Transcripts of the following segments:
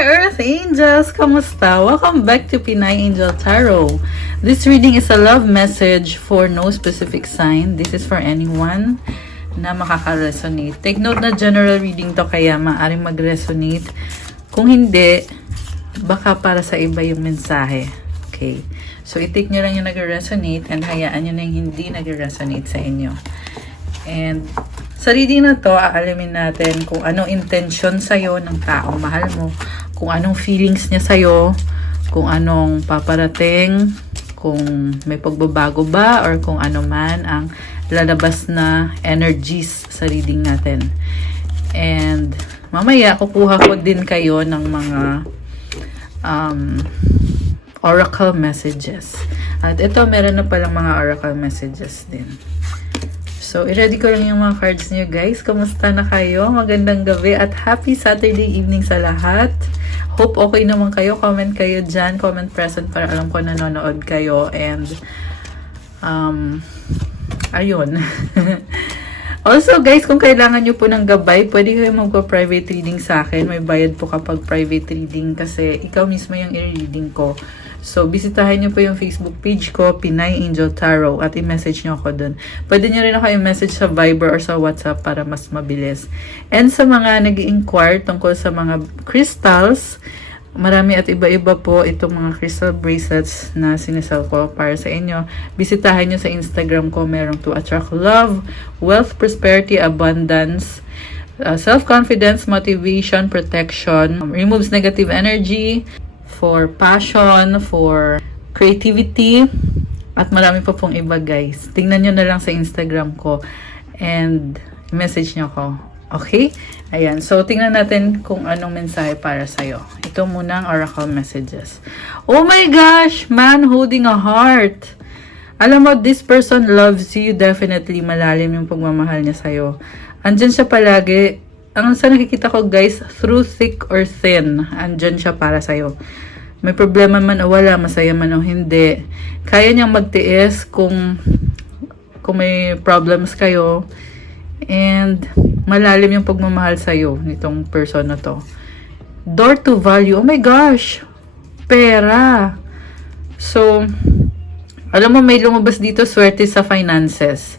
Earth Angels! Kamusta? Welcome back to Pinay Angel Tarot. This reading is a love message for no specific sign. This is for anyone na makaka-resonate. Take note na general reading to kaya maaaring mag-resonate. Kung hindi, baka para sa iba yung mensahe. Okay. So, i-take nyo lang yung nag-resonate and hayaan nyo na yung hindi nag-resonate sa inyo. And sa reading na to, aalamin natin kung anong intention sa'yo ng taong mahal mo, kung anong feelings niya sa'yo, kung anong paparating, kung may pagbabago ba, or kung ano man ang lalabas na energies sa reading natin. And mamaya, kukuha ko din kayo ng mga oracle messages. At ito, meron na palang mga oracle messages din. So, i-ready ko lang yung mga cards niyo, guys. Kamusta na kayo? Magandang gabi at happy Saturday evening sa lahat. Hope okay naman kayo. Comment kayo dyan. Comment present para alam ko nanonood kayo. And, ayun. Also, guys, kung kailangan nyo po ng gabay, pwede kayo magpa-private reading sa akin. May bayad po kapag private reading kasi ikaw mismo yung i-reading ko. So, bisitahin nyo po yung Facebook page ko, Pinay Angel Tarot, at i-message nyo ako dun. Pwede nyo rin ako i-message sa Viber or sa WhatsApp para mas mabilis. And sa mga nag-i-inquire tungkol sa mga crystals, marami at iba-iba po itong mga crystal bracelets na sinesell ko para sa inyo. Bisitahin nyo sa Instagram ko, merong to attract love, wealth, prosperity, abundance, self-confidence, motivation, protection, removes negative energy, for passion, for creativity, at marami pa pong iba, guys. Tingnan nyo na lang sa Instagram ko and message nyo ko. Okay? Ayan. So, tingnan natin kung anong mensahe para sa'yo. Ito muna ang oracle messages. Oh my gosh! Man holding a heart. Alam mo, this person loves you. Definitely malalim yung pagmamahal niya sa'yo. Andyan siya palagi. Ang sa nakikita ko, guys, through thick or thin, andyan siya para sa'yo. May problema man o wala, masaya man o hindi, kaya niyang magtiis kung may problems kayo. And malalim yung pagmamahal sa'yo nitong person na to. Door to value. Oh my gosh! Pera. So, alam mo, may lumabas dito, swerte sa finances.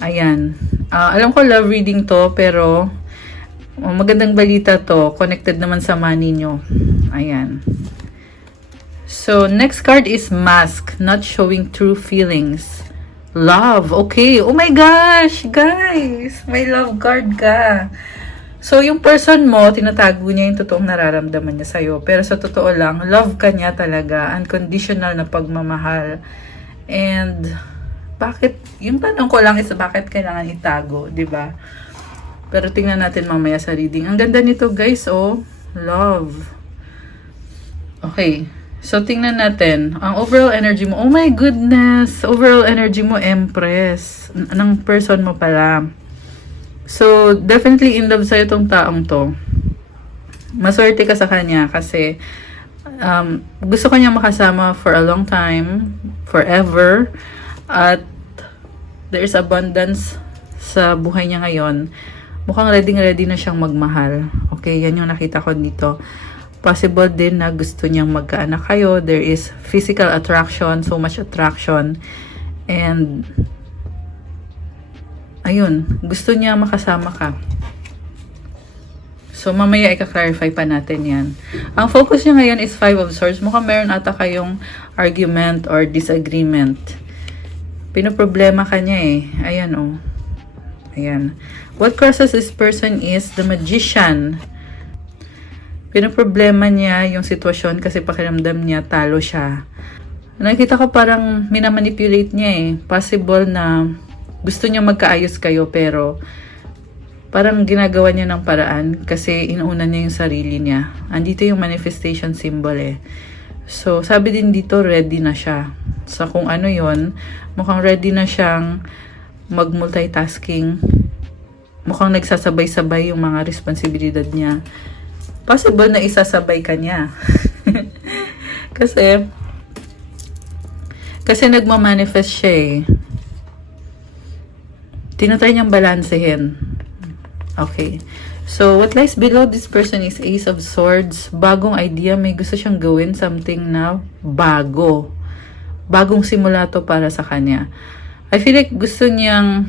Ayan. Alam ko love reading to, pero magandang balita to. Connected naman sa money nyo. Ayan. So, next card is mask. Not showing true feelings. Love. Okay. Oh my gosh, guys. May love card ka. So, yung person mo, tinatago niya yung totoong nararamdaman niya sa'yo. Pero sa totoo lang, love ka niya talaga. Unconditional na pagmamahal. And, bakit? Yung tanong ko lang is, bakit kailangan itago? Diba? Pero tingnan natin mamaya sa reading. Ang ganda nito, guys, oh. Love. Okay. So, tingnan natin. Ang overall energy mo. Oh my goodness! Overall energy mo, Empress. Ng person mo pala. So, definitely in love sa'yo tong taong to. Maswerte ka sa kanya kasi gusto ka niya makasama for a long time, forever. At there is abundance sa buhay niya ngayon. Mukhang ready na siyang magmahal. Okay, yan yung nakita ko dito. Possible din na gusto niyang magkaanak kayo. There is physical attraction, so much attraction. And, ayun, gusto niya makasama ka. So, mamaya i-clarify pa natin yan. Ang focus niya ngayon is 5 of Swords. Mukhang meron ata kayong argument or disagreement. Pinoproblema ka niya eh. Ayan oh. Ayan. What crosses this person is the Magician. Pinoproblema niya yung sitwasyon kasi pakiramdam niya talo siya. Nakita ko parang minamanipulate niya eh. Possible na gusto niya magkaayos kayo pero parang ginagawa niya ng paraan kasi inuuna niya yung sarili niya. Andito yung manifestation symbol eh. So, sabi din dito, ready na siya. So, kung ano yon, mukhang ready na siyang mag-multitasking. Mukhang nagsasabay-sabay yung mga responsibilidad niya. Possible na isasabay ka niya. kasi nagmamanifest siya eh. Tinatry niyang balansehin. Okay. So, what lies below this person is Ace of Swords. Bagong idea. May gusto siyang gawin. Something na bago. Bagong simula to para sa kanya. I feel like gusto niyang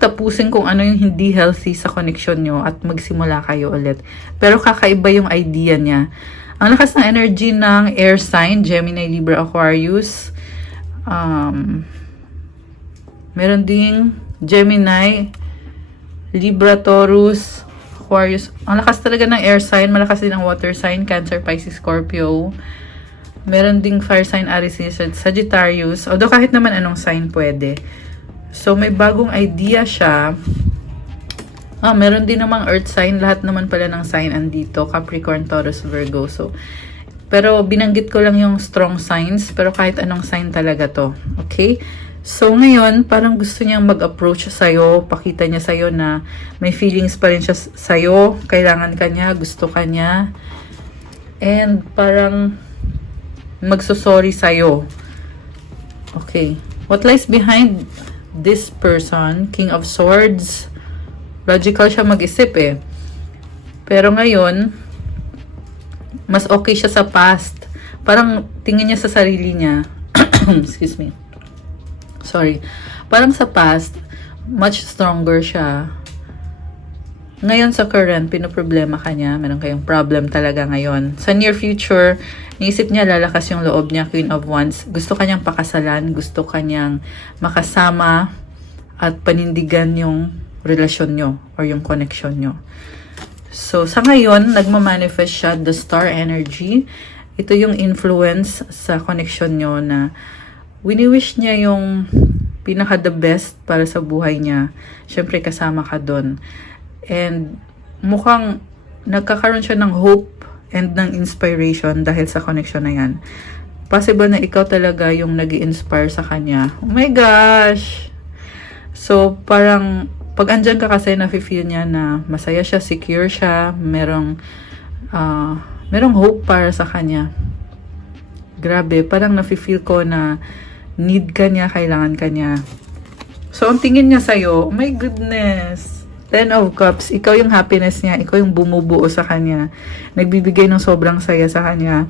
tapusin kung ano yung hindi healthy sa connection nyo at magsimula kayo ulit. Pero kakaiba yung idea niya. Ang lakas ng energy ng air sign, Gemini, Libra, Aquarius. Meron ding Gemini, Libra, Taurus, Aquarius. Ang lakas talaga ng air sign. Malakas din ang water sign, Cancer, Pisces, Scorpio. Meron ding fire sign, Aries, Sagittarius. Although kahit naman anong sign pwede. So, may bagong idea siya. Meron din namang earth sign. Lahat naman pala ng sign andito. Capricorn, Taurus, Virgo. So, pero binanggit ko lang yung strong signs. Pero kahit anong sign talaga to. Okay? So, ngayon, parang gusto niyang mag-approach sa'yo. Pakita niya sa'yo na may feelings pa rin siya sa'yo. Kailangan ka niya. Gusto ka niya. And parang magsusorry sa'yo. Okay. What lies behind this person? King of Swords. Logical siya mag-isip eh. Pero ngayon, mas okay siya sa past. Parang tingin niya sa sarili niya. Excuse me. Sorry. Parang sa past, much stronger siya. Ngayon sa current, pinoproblema ka niya. Meron kayong problem talaga ngayon. Sa near future, naisip niya lalakas yung loob niya, Queen of Wands. Gusto kanyang pakasalan, gusto kanyang makasama at panindigan yung relasyon nyo or yung connection nyo. So, sa ngayon, nagmamanifest siya, the star energy. Ito yung influence sa connection nyo na wini-wish niya yung pinaka the best para sa buhay niya. Siyempre, kasama ka doon. And mukhang nagkakaroon siya ng hope and ng inspiration dahil sa connection na yan. Possible na ikaw talaga yung nag-i-inspire sa kanya. Oh my gosh! So, parang pag andyan ka kasi nafe-feel niya na masaya siya, secure siya, merong hope para sa kanya. Grabe, parang nafe-feel ko na need ka niya, kailangan ka niya. So, ang tingin niya sa'yo, oh my goodness! 10 of Cups, ikaw yung happiness niya, ikaw yung bumubuo sa kanya, nagbibigay ng sobrang saya sa kanya,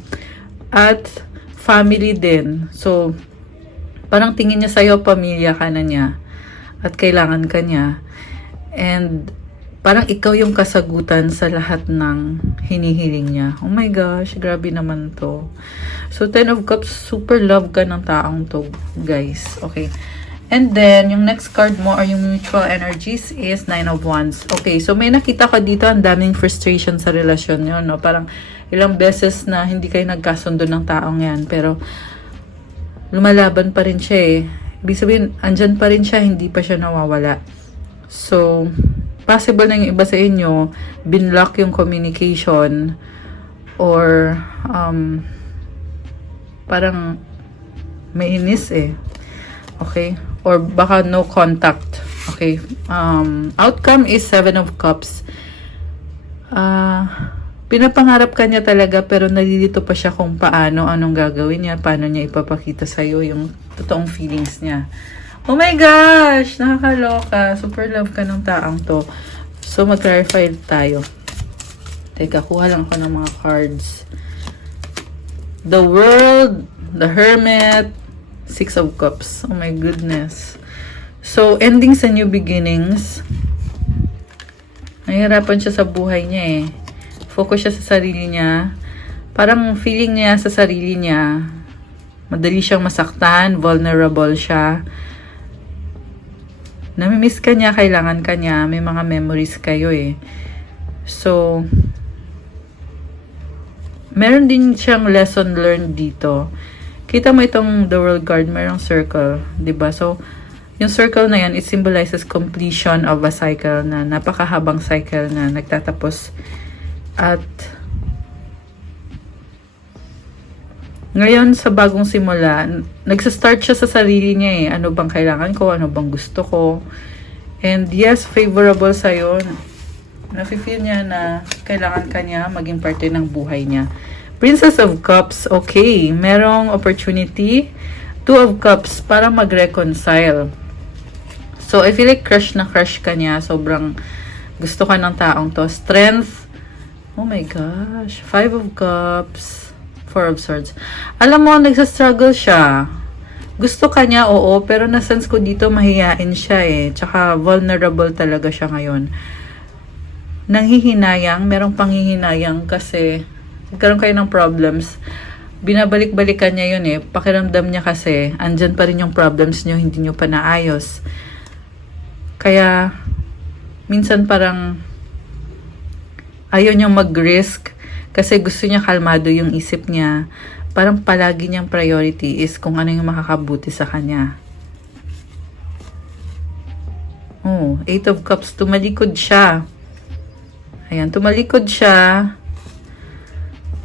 at family din. So, parang tingin niya sa'yo, pamilya ka na niya, at kailangan ka niya, and parang ikaw yung kasagutan sa lahat ng hinihiling niya. Oh my gosh, grabe naman to. So, 10 of Cups, super love ka ng taong to, guys. Okay. And then, yung next card mo or yung mutual energies is 9 of Wands. Okay, so may nakita ko dito, ang daming frustration sa relasyon nyo, no? Parang ilang beses na hindi kayo nagkasundo ng taong yan. Pero, lumalaban pa rin siya eh. Ibig sabihin, andyan pa rin siya, hindi pa siya nawawala. So, possible na yung iba sa inyo, binlock yung communication or parang may inis eh. Okay? Or baka no contact. Okay. Outcome is 7 of Cups. Pinapangarap ka niya talaga pero nalilito pa siya kung paano, anong gagawin niya, paano niya ipapakita sa'yo yung totoong feelings niya. Oh my gosh! Nakakaloka. Super love ka ng taong to. So, mag-clarify tayo. Teka, kuha lang ako ng mga cards. The World, the Hermit, 6 of Cups. Oh my goodness. So, ending sa new beginnings. Nahihirapan siya sa buhay niya eh. Focus siya sa sarili niya. Parang feeling niya sa sarili niya. Madali siyang masaktan. Vulnerable siya. Namimiss ka niya. Kailangan ka niya. May mga memories kayo eh. So, meron din siyang lesson learned dito. Kita mo itong The World card, merong circle, 'di ba? So, yung circle na yan, it symbolizes completion of a cycle na napakahabang cycle na nagtatapos. At ngayon sa bagong simula, nagsa-start siya sa sarili niya eh. Ano bang kailangan ko? Ano bang gusto ko? And yes, favorable sa'yo. Nafe-feel niya na kailangan ka niya maging parte ng buhay niya. Princess of Cups, okay. Merong opportunity. 2 of Cups para mag-reconcile. So, I feel like crush na crush ka niya. Sobrang gusto ka ng taong to. Strength. Oh my gosh. 5 of Cups. 4 of Swords. Alam mo, nagsastruggle siya. Gusto ka niya, oo. Pero na-sense ko dito, mahihain siya eh. Tsaka vulnerable talaga siya ngayon. Nanghihinayang. Merong panghihinayang kasi nagkaroon kayo ng problems. Binabalik-balikan niya yun eh. Pakiramdam niya kasi, andyan pa rin yung problems niyo, hindi niyo pa naayos. Kaya, minsan parang, ayaw niyang mag-risk, kasi gusto niya kalmado yung isip niya. Parang palagi niyang priority is kung ano yung makakabuti sa kanya. Oh, 8 of Cups, tumalikod siya. Ayan, tumalikod siya.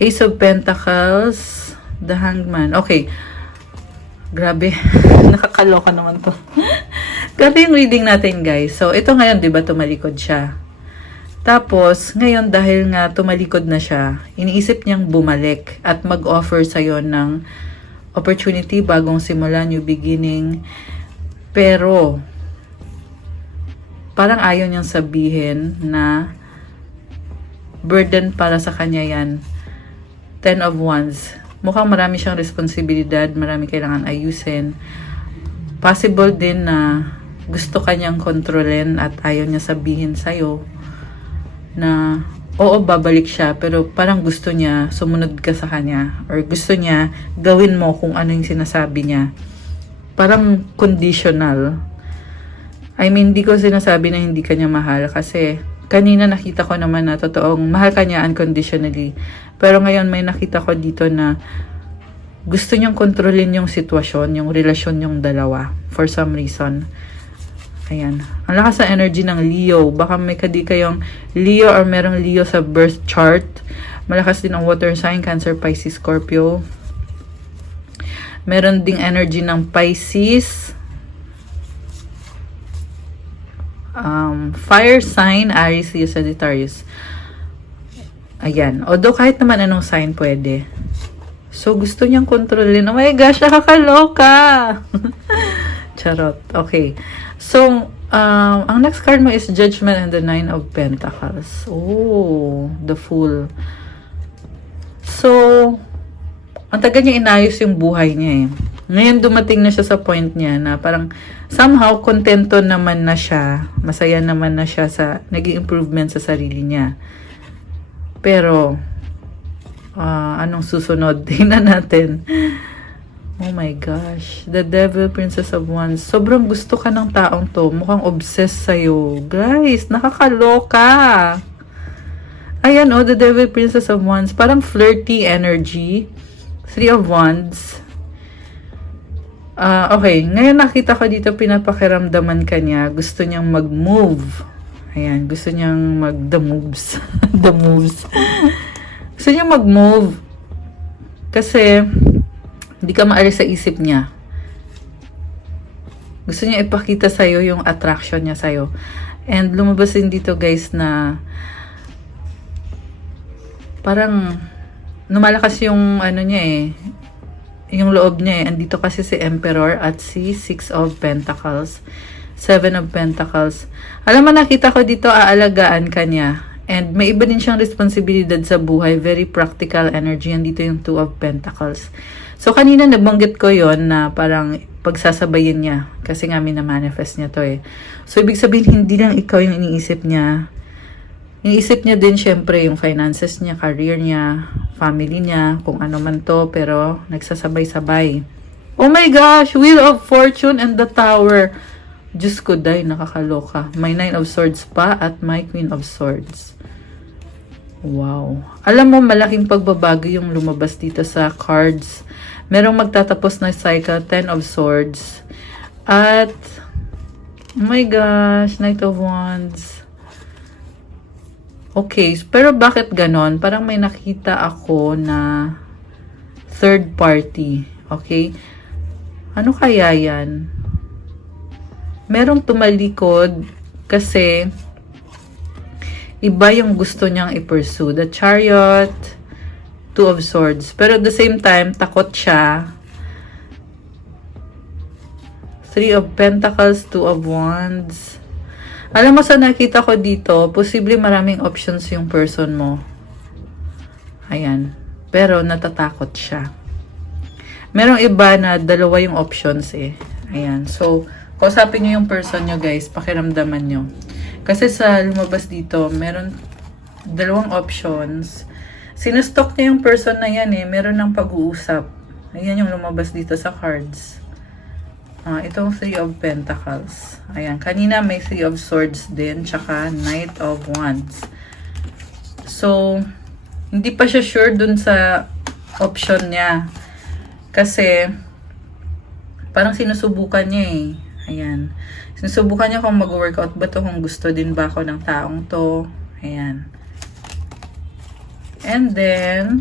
Ace of Pentacles, the Hangman. Okay. Grabe. Nakakaloka naman to. Grabe yung reading natin, guys. So, ito ngayon, di ba, tumalikod siya. Tapos, ngayon, dahil nga tumalikod na siya, iniisip niyang bumalik at mag-offer sa'yo ng opportunity, bagong simula, new beginning. Pero, parang ayaw niyang sabihin na burden para sa kanya yan. 10 of Wands. Mukhang marami siyang responsibilidad, marami kailangan ayusin. Possible din na gusto kanyang kontrolin at ayaw niya sabihin sa'yo na oo, babalik siya, pero parang gusto niya sumunod ka sa kanya or gusto niya gawin mo kung ano yung sinasabi niya. Parang conditional. I mean, di ko sinasabi na hindi kanya mahal kasi kanina nakita ko naman na totoong mahal ka niya unconditionally. Pero ngayon may nakita ko dito na gusto niyang kontrolin yung sitwasyon, yung relasyon yung dalawa for some reason. Ayan. Ang lakas sa energy ng Leo. Baka may kadi kayong Leo or merong Leo sa birth chart. Malakas din ang water sign, Cancer, Pisces, Scorpio. Meron ding energy ng Pisces. Fire sign, Aries, Leo, Sagittarius. Ayan. Although kahit naman anong sign pwede. So, gusto niyang kontrolin. Oh my gosh, nakakaloka! Charot. Okay. So, ang next card mo is Judgment and the 9 of Pentacles. Oh, the Fool. So, ang tagal niya inayos yung buhay niya eh. Ngayon dumating na siya sa point niya na parang somehow kontento naman na siya. Masaya naman na siya sa naging improvement sa sarili niya. Pero, anong susunod? Tingnan natin. Oh my gosh. The Devil, Princess of Wands. Sobrang gusto ka ng taong to. Mukhang obsessed sa'yo. Guys, nakakaloka. Ayan, oh, the Devil, Princess of Wands. Parang flirty energy. 3 of Wands. Okay. Ngayon nakita ko dito, pinapakiramdaman ka niya. Gusto niyang mag-move. Ayan, gusto niyang mag-the moves. The moves. Gusto niyang mag-move. Kasi, hindi ka maalis sa isip niya. Gusto niya ipakita sa'yo yung attraction niya sa'yo. And lumabas din dito guys na parang lumalakas yung ano niya eh. Yung loob niya eh. Andito kasi si Emperor at si 6 of Pentacles. 7 of Pentacles. Alam mo, nakita ko dito, aalagaan ka niya. And may iba din siyang responsibilidad sa buhay. Very practical energy. Andito yung 2 of Pentacles. So, kanina nabanggit ko yon na parang pagsasabayin niya. Kasi nga mina-manifest niya to eh. So, ibig sabihin, hindi lang ikaw yung iniisip niya. Iniisip niya din syempre yung finances niya, career niya, family niya, kung ano man to. Pero, nagsasabay-sabay. Oh my gosh! Wheel of Fortune and the Tower. Diyos ko, day, nakakaloka. May 9 of Swords pa at may Queen of Swords. Wow. Alam mo, malaking pagbabago yung lumabas dito sa cards. Merong magtatapos na cycle, 10 of Swords. At, oh my gosh, Knight of Wands. Okay, pero bakit ganon? Parang may nakita ako na third party. Okay? Ano kaya yan? Merong tumalikod kasi iba yung gusto niyang i-pursue. The Chariot, 2 of Swords. Pero at the same time, takot siya. 3 Three of Pentacles, Two of Wands. Alam mo sa nakita ko dito, posible maraming options yung person mo. Ayan. Pero natatakot siya. Merong iba na dalawa yung options eh. Ayan. So, kausapin nyo yung person nyo guys. Pakiramdaman nyo. Kasi sa lumabas dito, meron dalawang options. Sinustock niya yung person na yan eh. Meron ng pag-uusap. Ayan yung lumabas dito sa cards. Itong Three of Pentacles. Ayan. Kanina may Three of Swords din. Tsaka Knight of Wands. So, hindi pa siya sure dun sa option niya. Kasi, parang sinusubukan niya eh. Ayan. Sinusubukan niya kung mag-workout ba to, kung gusto din ba ako ng taong to. Ayan. And then,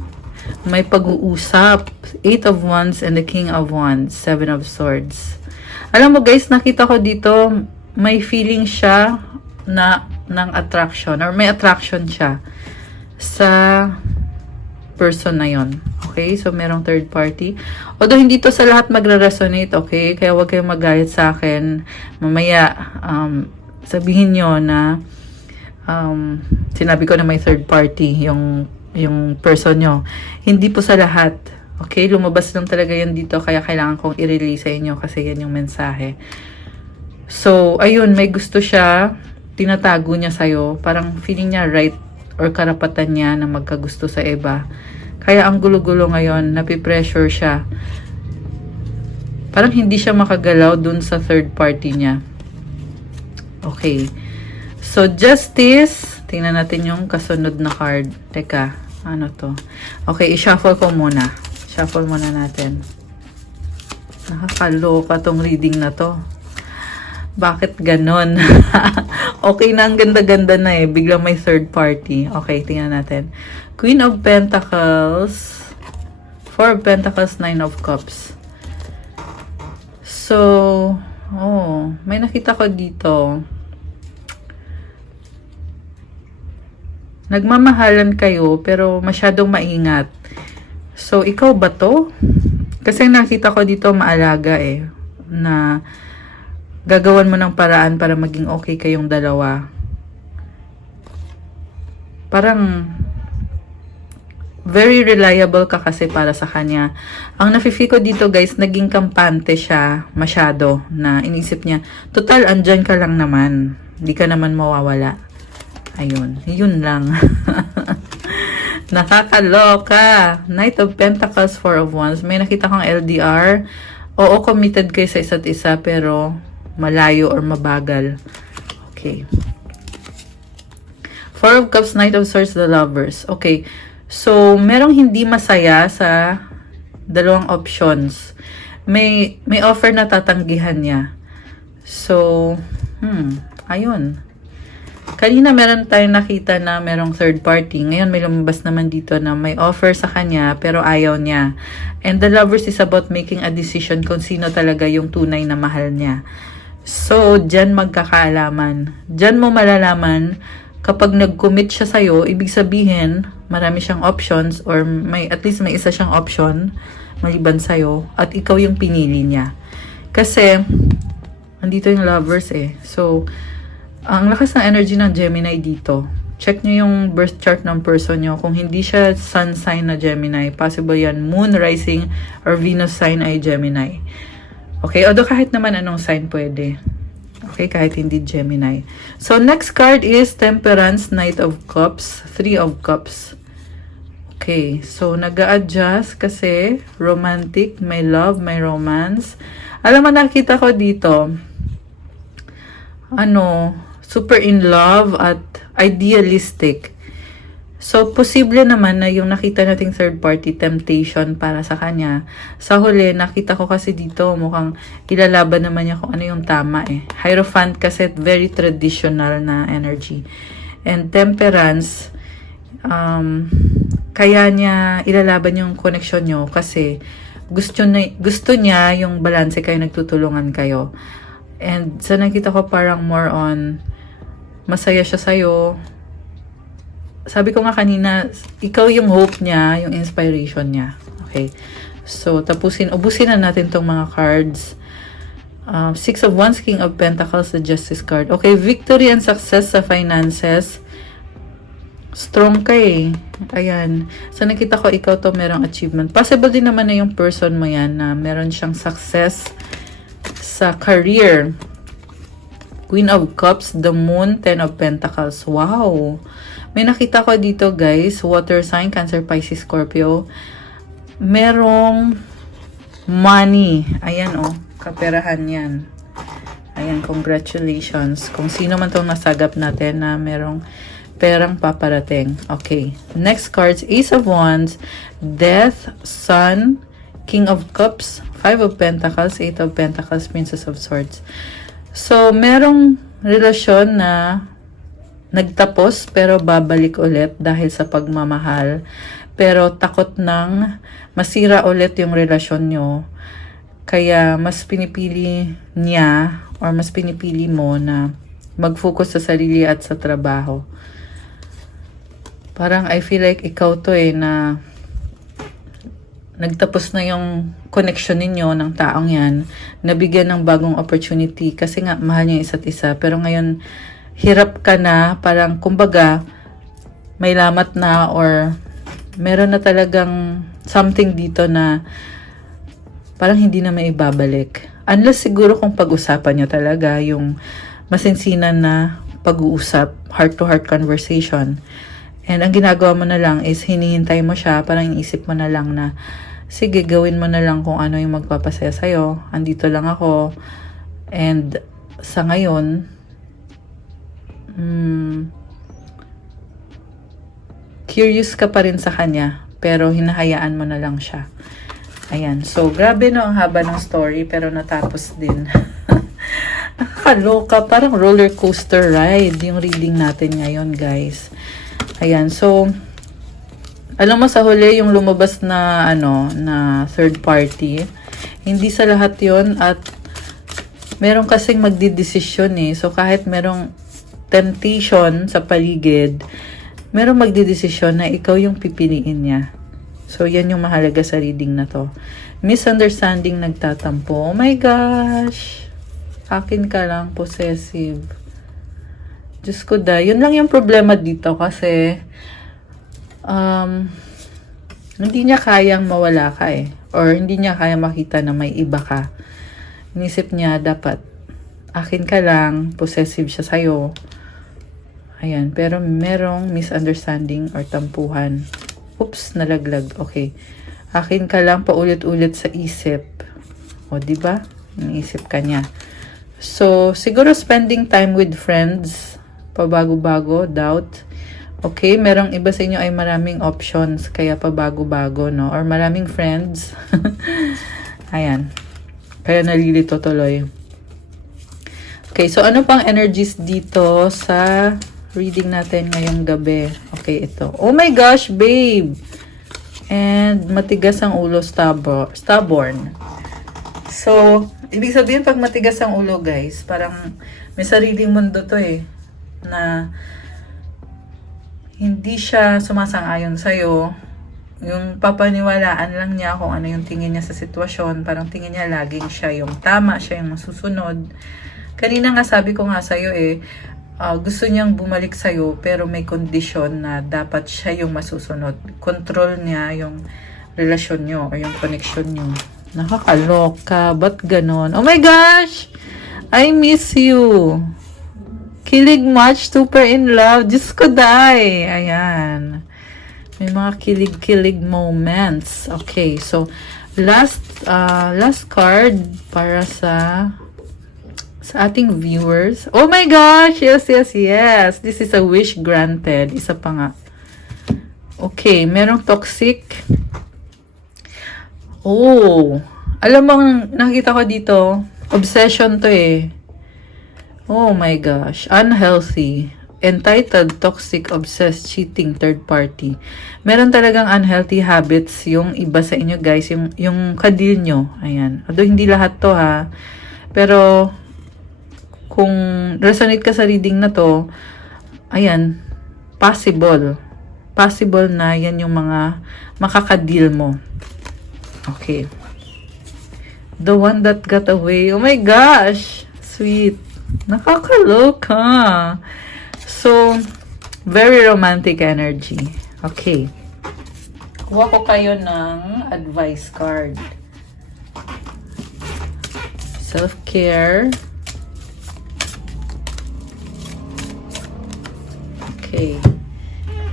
may pag-uusap. Eight of Wands and the King of Wands. Seven of Swords. Alam mo guys, nakita ko dito, may feeling siya na ng attraction. Or may attraction siya sa person na yon. Okay? So, merong third party. Although, hindi to sa lahat magre-resonate, okay? Kaya huwag kayong magalit sa akin. Mamaya, sabihin nyo na sinabi ko na may third party yung person nyo. Hindi po sa lahat. Okay? Lumabas lang talaga yan dito. Kaya kailangan kong i-release sa inyo kasi yan yung mensahe. So, ayun. May gusto siya. Tinatago niya sa'yo. Parang feeling niya right or karapatan niya na magkagusto sa iba. Kaya ang gulo-gulo ngayon, napipressure siya. Parang hindi siya makagalaw dun sa third party niya. Okay. So, Justice. Tingnan natin yung kasunod na card. Teka, ano to? Okay, i-shuffle ko muna. Shuffle muna natin. Nakakaloka tong reading na to. Bakit ganon? Okay na, ang ganda-ganda na eh. Biglang may third party. Okay, tingnan natin. Queen of Pentacles. Four of Pentacles, Nine of Cups. So, may nakita ko dito. Nagmamahalan kayo, pero masyadong maingat. So, ikaw ba to? Kasi nakita ko dito maalaga eh. Na gagawan mo ng paraan para maging okay kayong dalawa. Parang very reliable ka kasi para sa kanya. Ang nafe-feel ko dito guys, naging kampante siya masyado na inisip niya, total andyan ka lang naman. Hindi ka naman mawawala. Ayun. Yun lang. Nakakaloka. Knight of Pentacles, Four of Wands. May nakita kang LDR. Oo, committed kayo sa isa't isa pero malayo or mabagal. Okay. Four of Cups, Knight of Swords, the Lovers. Okay. So, merong hindi masaya sa dalawang options. May offer na tatanggihan niya. So, ayun. Kanina meron tayong nakita na merong third party. Ngayon may lumabas naman dito na may offer sa kanya pero ayaw niya. And the Lovers is about making a decision kung sino talaga yung tunay na mahal niya. So, dyan magkakaalaman. Dyan mo malalaman kapag nag-commit siya sa'yo, ibig sabihin marami siyang options or at least may isa siyang option maliban sa'yo at ikaw yung pinili niya. Kasi, andito yung Lovers eh. So, ang lakas ng energy ng Gemini dito. Check nyo yung birth chart ng person nyo. Kung hindi siya sun sign na Gemini, possible yan moon, rising, or Venus sign ay Gemini. Okay, although kahit naman anong sign pwede. Okay, kahit hindi Gemini. So, next card is Temperance, Knight of Cups, Three of Cups. Okay, so nag-a-adjust kasi romantic, may love, may romance. Alam mo, nakita ko dito, super in love at idealistic. So, posible naman na yung nakita nating third party temptation para sa kanya. Sa huli, nakita ko kasi dito mukhang ilalaban naman niya kung ano yung tama eh. Hierophant kasi very traditional na energy. And Temperance, kaya niya ilalaban yung connection nyo kasi gusto niya yung balance kayo, nagtutulungan kayo. And sa nakita ko parang more on masaya siya sa'yo. Sabi ko nga kanina, ikaw yung hope niya, yung inspiration niya. Okay. So, ubusin na natin tong mga cards. Six of Wands, King of Pentacles, the Justice card. Okay, victory and success sa finances. Strong ka eh. Ayan. So, nakita ko ikaw to merong achievement. Possible din naman na yung person mo yan na meron siyang success sa career. Queen of Cups, the Moon, Ten of Pentacles. Wow! May nakita ko dito guys, water sign, Cancer, Pisces, Scorpio. Merong money. Ayan oh, kaperahan yan. Ayan, congratulations. Kung sino man tong nasagap natin na merong perang paparating. Okay. Next cards, Ace of Wands, Death, Sun, King of Cups, Five of Pentacles, Eight of Pentacles, Princess of Swords. So, merong relasyon na nagtapos pero babalik ulit dahil sa pagmamahal. Pero takot nang masira ulit yung relasyon nyo. Kaya mas pinipili niya or mas pinipili mo na mag-focus sa sarili at sa trabaho. Parang I feel like ikaw to eh na nagtapos na yung connection ninyo ng taong yan, nabigyan ng bagong opportunity kasi nga mahal niyo isa't isa. Pero ngayon, hirap ka na, parang kumbaga, may lamat na or meron na talagang something dito na parang hindi na may ibabalik. Unless siguro kung pag-usapan nyo talaga yung masinsinan na pag-uusap, heart-to-heart conversation. And ang ginagawa mo na lang is hinihintay mo siya, parang inisip mo na lang na, sige, gawin mo na lang kung ano yung magpapasaya sa'yo. Andito lang ako. And sa ngayon, curious ka pa rin sa kanya, pero hinahayaan mo na lang siya. Ayan. So, grabe no, ang haba ng story, pero natapos din. Nakakaloka. Parang roller coaster ride yung reading natin ngayon, guys. Ayan, so, alam mo sa huli yung lumabas na, na third party, hindi sa lahat yon at meron kasing magdidesisyon eh. So, kahit merong temptation sa paligid, merong magdidesisyon na ikaw yung pipiliin niya. So, yan yung mahalaga sa reading na to. Misunderstanding nagtatampo. Oh my gosh! Akin ka lang, possessive. Diyos ko da, yun lang yung problema dito kasi hindi niya kayang mawala ka eh. Or hindi niya kaya makita na may iba ka. Inisip niya dapat akin ka lang, possessive siya sa'yo. Ayan, pero merong misunderstanding or tampuhan. Oops, nalaglag. Okay. Akin ka lang paulit-ulit sa isip. O, diba? Naisip ka niya. So, siguro spending time with friends, pabago-bago, doubt. Okay, merong iba sa inyo ay maraming options, kaya pabago-bago, no? Or maraming friends. Ayan. Kaya nalilito tuloy. Okay, so ano pang energies dito sa reading natin ngayong gabi? Okay, ito. Oh my gosh, babe! And matigas ang ulo, stubborn. So, ibig sabihin pag matigas ang ulo, guys, parang may sariling mundo to eh. Na hindi siya sumasang-ayon sa'yo. Yung papaniwalaan lang niya kung ano yung tingin niya sa sitwasyon. Parang tingin niya laging siya yung tama, siya yung masusunod. Kanina nga sabi ko nga sa'yo eh, gusto niyang bumalik sa'yo pero may kondisyon na dapat siya yung masusunod. Control niya yung relasyon niyo o yung connection niyo. Nakakaloka. Ba't ganon? Oh my gosh! I miss you! Kilig much, super in love. Diyos ko, day. Ayan. May mga kilig-kilig moments. Okay, so, last card para sa ating viewers. Oh my gosh! Yes, yes, yes. This is a wish granted. Isa pa nga. Okay, merong toxic. Oh. Alam mo, nakita ko dito, obsession to eh. Oh my gosh. Unhealthy. Entitled, toxic, obsessed, cheating, third party. Meron talagang unhealthy habits yung iba sa inyo guys. Yung kadil nyo. Ayan. Although hindi lahat to ha. Pero kung resonate ka sa reading na to, ayan, possible. Possible na yan yung mga makakadil mo. Okay. The one that got away. Oh my gosh! Sweet. Nakakaloka. So, very romantic energy. Okay. Kuha ko kayo ng advice card. Self-care. Okay.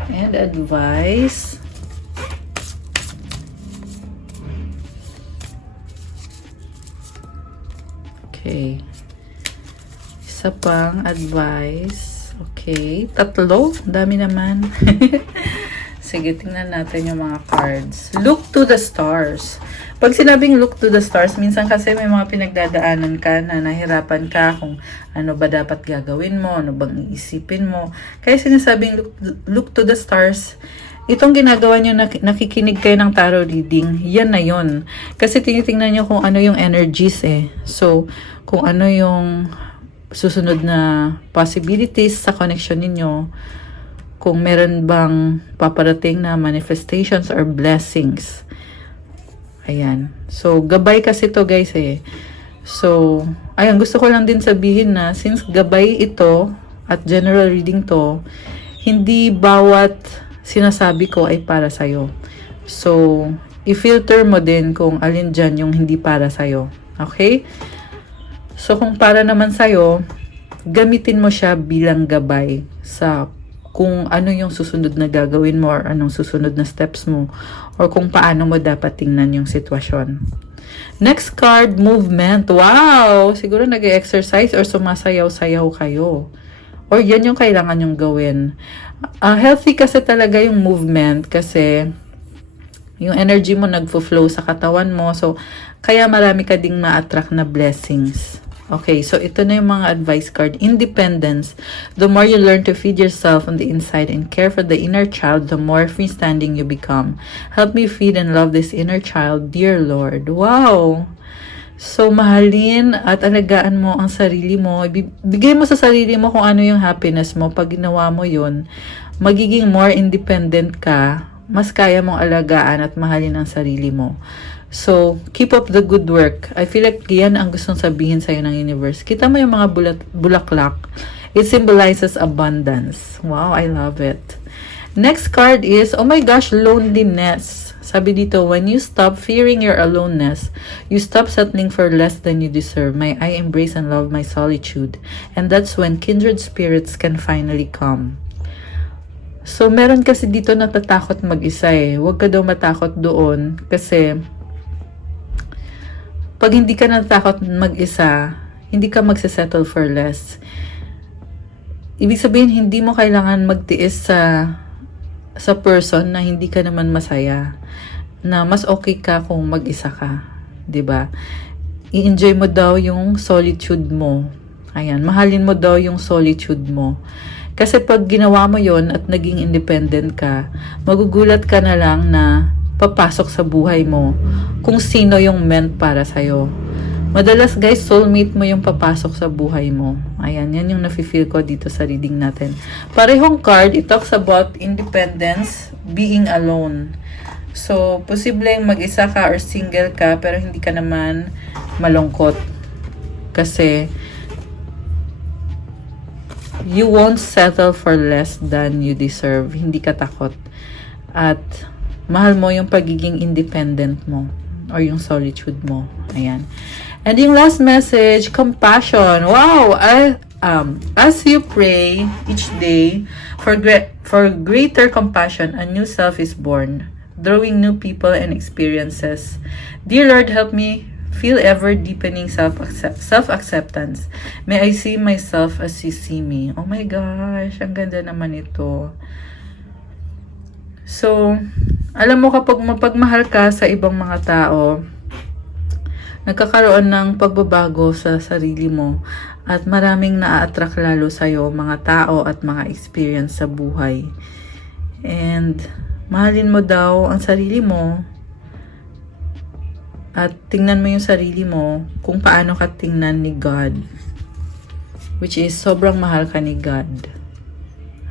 And advice. Okay. Isa pang advice. Okay. Tatlo. Dami naman. Sige, tingnan natin yung mga cards. Look to the stars. Pag sinabing look to the stars, minsan kasi may mga pinagdadaanan ka na nahirapan ka kung ano ba dapat gagawin mo, ano bang iisipin mo. Kaya sinasabing look to the stars, itong ginagawa nyo, nakikinig kayo ng tarot reading, yan na yun. Kasi tinitingnan nyo kung ano yung energies eh. So, kung ano yung susunod na possibilities sa connection ninyo, kung meron bang paparating na manifestations or blessings. Ayan. So, gabay kasi to guys eh. So, ayan, gusto ko lang din sabihin na since gabay ito at general reading to, hindi bawat sinasabi ko ay para sa'yo. So, i-filter mo din kung alin dyan yung hindi para sa'yo. Okay? So, kung para naman sa'yo, gamitin mo siya bilang gabay sa kung ano yung susunod na gagawin mo or anong susunod na steps mo or kung paano mo dapat tingnan yung sitwasyon. Next card, movement. Wow! Siguro nag-exercise or sumasayaw-sayaw kayo. Or yan yung kailangan yung gawin. Healthy kasi talaga yung movement kasi yung energy mo nagfo-flow sa katawan mo. So, kaya marami ka ding ma-attract na blessings. Okay, so ito na yung mga advice card. Independence. The more you learn to feed yourself on the inside and care for the inner child, the more freestanding you become. Help me feed and love this inner child, dear Lord. Wow! So, mahalin at alagaan mo ang sarili mo. Bigay mo sa sarili mo kung ano yung happiness mo. Pag ginawa mo yun, magiging more independent ka. Mas kaya mong alagaan at mahalin ang sarili mo. So, keep up the good work. I feel like yan ang gustong sabihin sa'yo ng universe. Kita mo yung mga bulaklak. It symbolizes abundance. Wow, I love it. Next card is, oh my gosh, loneliness. Sabi dito, when you stop fearing your aloneness, you stop settling for less than you deserve. May I embrace and love my solitude. And that's when kindred spirits can finally come. So, meron kasi dito natatakot mag-isa eh. Huwag ka daw matakot doon kasi pag hindi ka natatakot mag-isa, hindi ka magsasettle for less. Ibig sabihin, hindi mo kailangan magtiis sa person na hindi ka naman masaya. Na mas okay ka kung mag-isa ka. 'Di ba? I-enjoy mo daw yung solitude mo. Ayan, mahalin mo daw yung solitude mo. Kasi pag ginawa mo yon at naging independent ka, magugulat ka na lang na papasok sa buhay mo kung sino yung meant para sa'yo. Madalas guys, soulmate mo yung papasok sa buhay mo. Ayan, yan yung nafe-feel ko dito sa reading natin. Parehong card, it talks about independence, being alone. So, posibleng mag-isa ka or single ka, pero hindi ka naman malungkot. Kasi, you won't settle for less than you deserve. Hindi ka takot. At, mahal mo yung pagiging independent mo or yung solitude mo. Ayan. And yung last message, compassion. Wow! As you pray each day for greater compassion, a new self is born, drawing new people and experiences. Dear Lord, help me feel ever deepening self-acceptance. May I see myself as you see me. Oh my gosh, ang ganda naman ito. So, alam mo kapag mapagmahal ka sa ibang mga tao, nagkakaroon ng pagbabago sa sarili mo at maraming na-attract lalo sa'yo mga tao at mga experience sa buhay. And mahalin mo daw ang sarili mo at tingnan mo yung sarili mo kung paano ka tingnan ni God, which is sobrang mahal ka ni God.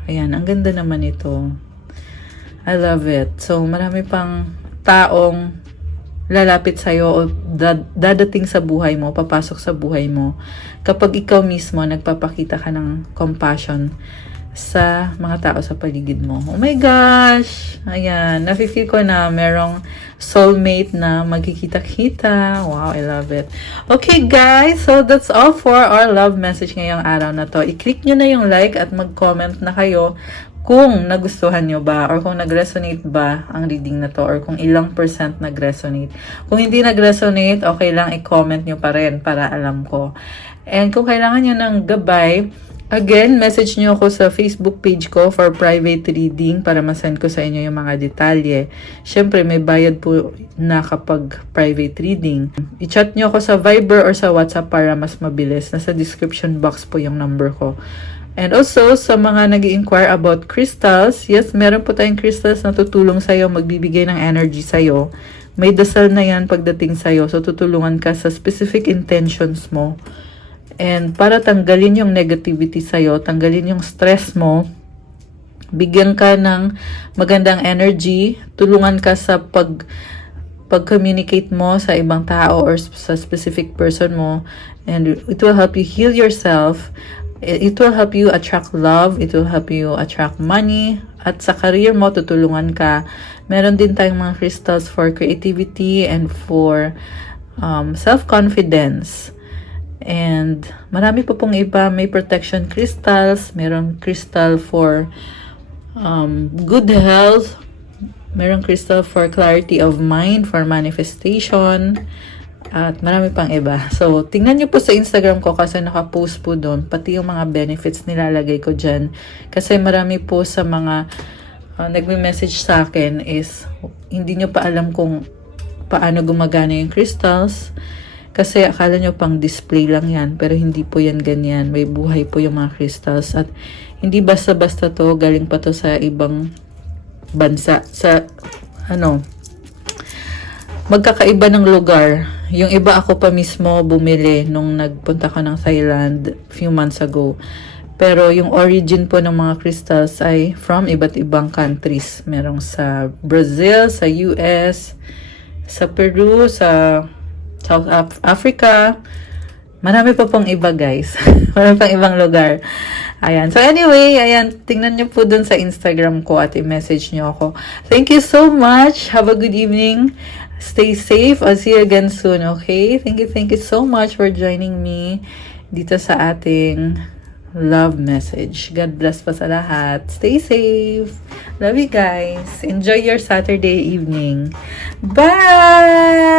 Ayan, ang ganda naman ito. I love it. So, marami pang taong lalapit sa'yo o dadating sa buhay mo, papasok sa buhay mo, kapag ikaw mismo nagpapakita ka ng compassion sa mga tao sa paligid mo. Oh my gosh! Ayan, nafe-feel ko na merong soulmate na magkikita-kita. Wow, I love it. Okay guys, so that's all for our love message ngayong araw na to. I-click nyo na yung like at mag-comment na kayo kung nagustuhan nyo ba or kung nag-resonate ba ang reading na to or kung ilang percent nag-resonate. Kung hindi nag-resonate, okay lang i-comment nyo pa rin para alam ko. And kung kailangan nyo ng gabay, again, message nyo ako sa Facebook page ko for private reading para masend ko sa inyo yung mga detalye. Syempre, may bayad po na kapag private reading. I-chat nyo ako sa Viber or sa WhatsApp para mas mabilis. Nasa description box po yung number ko. And also, sa mga nag-i-inquire about crystals, yes, meron po tayong crystals na tutulong sa'yo, magbibigay ng energy sa'yo. May dasal na yan pagdating sa'yo. So, tutulungan ka sa specific intentions mo. And para tanggalin yung negativity sa'yo, tanggalin yung stress mo, bigyan ka ng magandang energy, tulungan ka sa pag-communicate mo sa ibang tao or sa specific person mo, and it will help you heal yourself, it will help you attract love, it will help you attract money, at sa career mo, tutulungan ka. Meron din tayong mga crystals for creativity and for self-confidence. And marami pa pong iba, may protection crystals, meron crystal for good health, meron crystal for clarity of mind, for manifestation, at marami pang iba. So, tingnan nyo po sa Instagram ko kasi nakapost po doon, pati yung mga benefits nilalagay ko dyan. Kasi marami po sa mga nagme-message sa akin is hindi nyo pa alam kung paano gumagana yung crystals. Kasi akala nyo pang display lang yan, pero hindi po yan ganyan. May buhay po yung mga crystals. At hindi basta-basta to, galing pa to sa ibang bansa. Sa, magkakaiba ng lugar. Yung iba ako pa mismo bumili nung nagpunta ko ng Thailand few months ago. Pero yung origin po ng mga crystals ay from iba't ibang countries. Merong sa Brazil, sa US, sa Peru, sa South Africa. Marami pa pong iba, guys. Marami pang ibang lugar. Ayan. So, anyway, ayan. Tingnan nyo po dun sa Instagram ko at i-message nyo ako. Thank you so much. Have a good evening. Stay safe. I'll see you again soon, okay? Thank you so much for joining me dito sa ating love message. God bless pa sa lahat. Stay safe. Love you guys. Enjoy your Saturday evening. Bye!